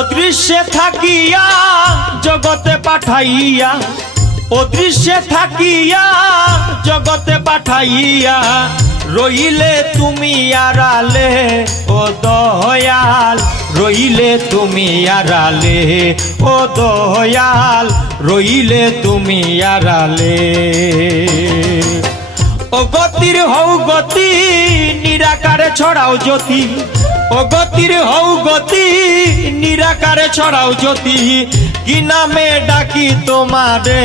অদৃশ্যে থাকিয়া জগতে পাঠাইয়া, অদৃশ্যে থাকিয়া জগতে পাঠাইয়া, রইলে তুমি আড়ালে ও দয়াল, রইলে তুমি আড়ালে ও দয়াল, রইলে তুমি আড়ালে। ও গতির হও গতি, নিরাকারে ছড়াও জ্যোতি, ও গতির হও গতি, নিরাকারে ছড়াও জ্যোতি, কি নামে ডাকি তোমারে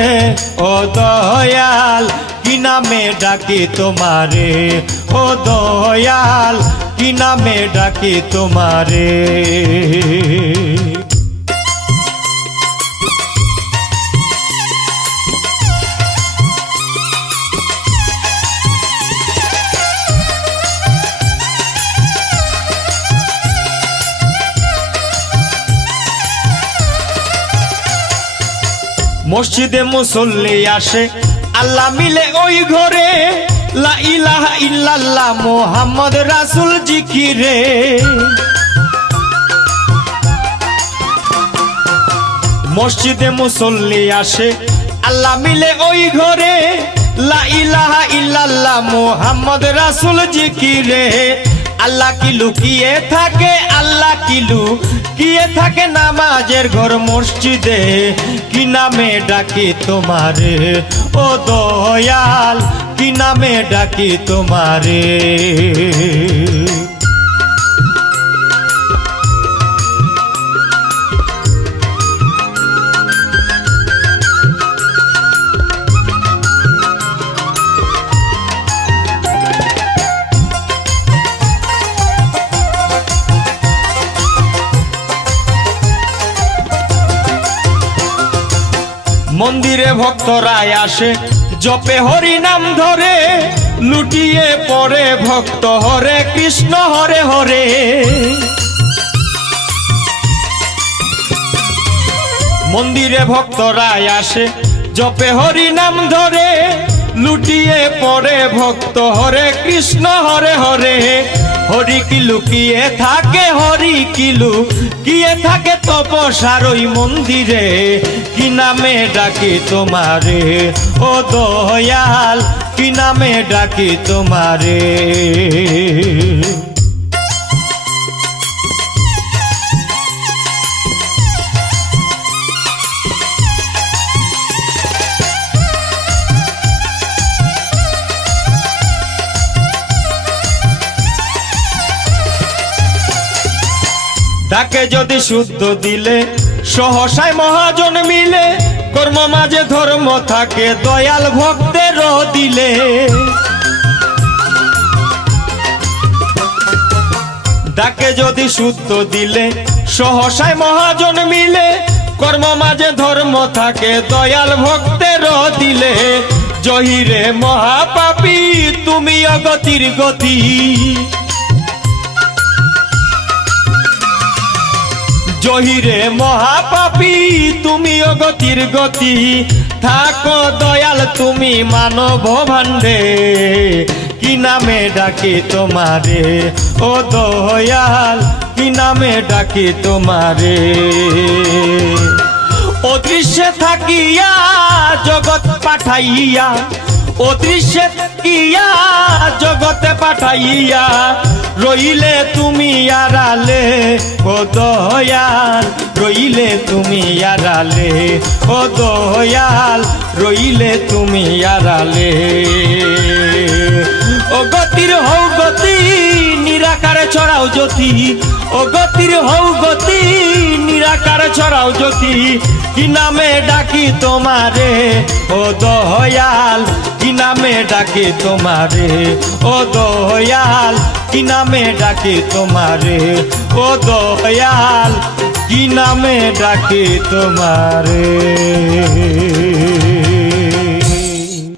ও দয়াল, কি নামে ডাকি তোমারে ও দয়াল, কি নামে ডাকি তোমারে। মসজিদে মুসল্লি আসে, আল্লাহ মিলে ওই ঘরে, লা ইলাহা ইল্লাল্লাহ মুহাম্মদ রাসূল জিকিরে। মসজিদে মুসল্লি আসে, আল্লাহ মিলে ওই ঘরে, লা ইলাহা ইল্লাল্লাহ মুহাম্মদ রাসূল জিকিরে। আল্লাহ কি লুকিয়ে থাকে, আল্লাহ কি লুকিয়ে থাকে নামাজের ঘর মসজিদে, কি নামে ডাকি তোমারে ও দয়াল, কি নামে ডাকি তোমারে। মন্দিরে ভক্তরাই আসে, জপে হরি নাম ধরে, লুটিয়ে পড়ে ভক্ত হরে কৃষ্ণ হরে হরে। মন্দিরে ভক্তরাই আসে, জপে হরি নাম ধরে, লুটিয়ে পড়ে ভক্ত হরে কৃষ্ণ হরে হরে। হরি কি লুকিয়ে থাকে, হরি কি লুকিয়ে থাকে তপস্যার ওই মন্দিরে, কি নামে ডাকি তোমারে ও দয়াল, কি নামে ডাকি তোমারে। তাকে যদি শুদ্ধ দিলে সহসায় মহাজন মিলে, কর্ম মাঝে ধর্ম থাকে দয়াল ভক্তের দিলে। তাকে যদি শুদ্ধ দিলে সহসায় মহাজন মিলে, কর্ম মাঝে ধর্ম থাকে দয়াল ভক্তের দিলে। জহিরে মহাপাপী তুমি অগতির গতি, জহিরে মহাপাপী তুমি অগতির গতি, থাকো দয়াল তুমি মানব ভাণ্ডে, কি নামে ডাকি তোমারে ও দয়াল, কি নামে ডাকি তোমারে। অদৃশ্যে থাকিয়া জগৎ পাঠাইয়া, অদৃশ্যে থাকিয়া জগতে পাঠাইয়া, রইলে তুমি আড়ালে ও দয়াল, রইলে তুমি আড়ালে ও দয়াল, রইলে তুমি আড়ালে। ও গতির হও গতি, নিরাকারে ছড়াও জ্যোতি, ও গতির হও গতি, নিরাকারে ছড়াও জ্যোতি, কি নামে ডাকি তোমারে ও দয়াল, কি নামে ডাকি তোমারে ও দয়াল, কি নামে ডাকি তোমারে ও দয়াল, কি নামে ডাকি তোমারে।